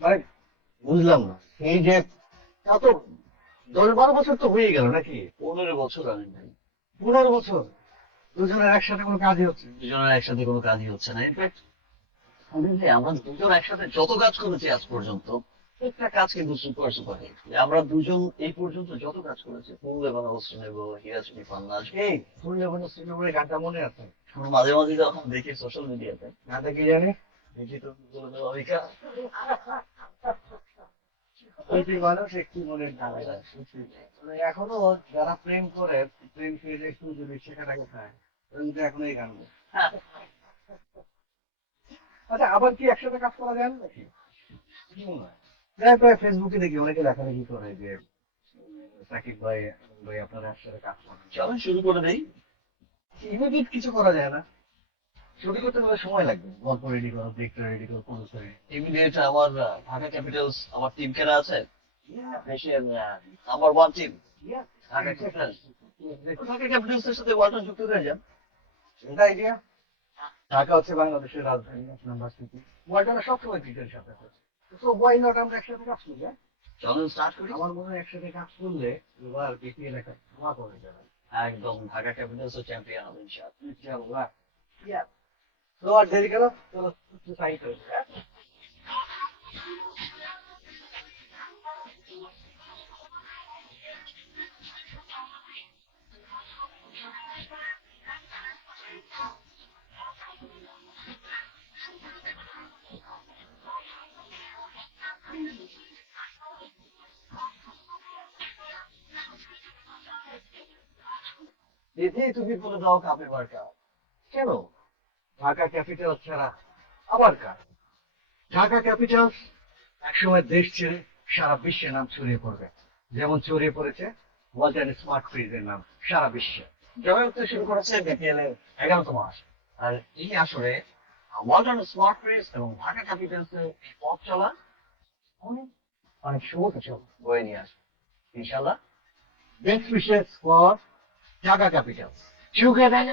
মানে বুঝলাম না, এই যে কত 10-12 বছর তো হয়ে গেল নাকি? 15 বছর আমি ভাই। 15 বছর দুজনের একসাথে কোনো কাজই হচ্ছে না। দুজনের একসাথে কোনো কাজই হচ্ছে না। ইনফ্যাক্ট আমরা দুজন একসাথে যত কাজ করেছি আজ পর্যন্ত, প্রত্যেকটা কাজ কিন্তু সুপার সুপার হিট। আমরা দুজন এই পর্যন্ত যত কাজ করেছি, ফুল লেবানো হোসেন এবং হিরাচুনি পান্নাজ, এই ফুল লেবুন সিনেমার গানটা মনে আছে? আমরা মাঝে মাঝে যখন দেখি সোশ্যাল মিডিয়াতে, গানটা কি জানি? দেখি তো বলে দেওয়া অভিকা। প্রতি মানুষ একটি মনের গান। মানে এখনো যারা প্রেম করে, প্রেম ফিরে একটু যদি শেখাটা কোথায়, ওরা কিন্তু এখনো এই গান গায়। আচ্ছা, আবার কি একসাথে কাজ করা যায় না নাকি? কি মনে হয়? যাই প্রায় ফেসবুকে দেখি অনেকে লেখালেখি করে যে সাকিব ভাই, ভাই আপনারা একসাথে কাজ করেন, চলেন শুরু করে দেই। ইমিডিয়েট কিছু করা যায় না? শুরু করতে গেলে সময় লাগবে, গল্প রেডি করো, ডিরেক্টর রেডি করো, প্রডিউসার রেডি। ইমিডিয়েট আমার ঢাকা ক্যাপিটালস, আমার টিম কেনা আছে, দেশের number one team Dhaka Capitals. Dhaka Capitals এর সাথে ওয়ালটন যুক্ত হয়ে যান। এটা আইডিয়া। ঢাকা হচ্ছে বাংলাদেশের রাজধানী, নাম্বার সিটি। ওয়ার্ল্ডটা সবসময় ক্রিকেটের সাথে আছে। তো ওয়াই নট আমরা একসাথে কাজ করি, হ্যাঁ? চলেন স্টার্ট করি। আমার মনে হয় একসাথে কাজ করলে এবার বিপিএল একটা ধামাকা হয়ে যাবে। একদম ঢাকা ক্যাপিটালস ও চ্যাম্পিয়ন হবে ইনশাআল্লাহ। ইনশাআল্লাহ। Yeah. তো আর দেরি কেন, চলো একটু সাইড হয়ে যাই, হ্যাঁ? দিদি তুমি বলে দাও কাপে বার্কা। কেন ঢাকা ক্যাপিটাল ছাড়া আবার কার? ঢাকা ক্যাপিটালস একসময় দেশ ছেড়ে সারা বিশ্বে নাম ছড়িয়ে পড়বে, যেমন ছড়িয়ে পড়েছে ওয়ালটন স্মার্ট ফ্রিজের নাম সারা বিশ্বে। জবাব তো শুরু করেছে বিপিএল এর 11তম আসর। আর এই আসরে ওয়ালটন স্মার্ট ফ্রিজ এবং ঢাকা ক্যাপিটালস এর এই পথ চলা অনেক অনেক শুভ কিছু বয়ে নিয়ে আসবে ইনশাআল্লাহ। Best wishes for Dhaka Capitals. Together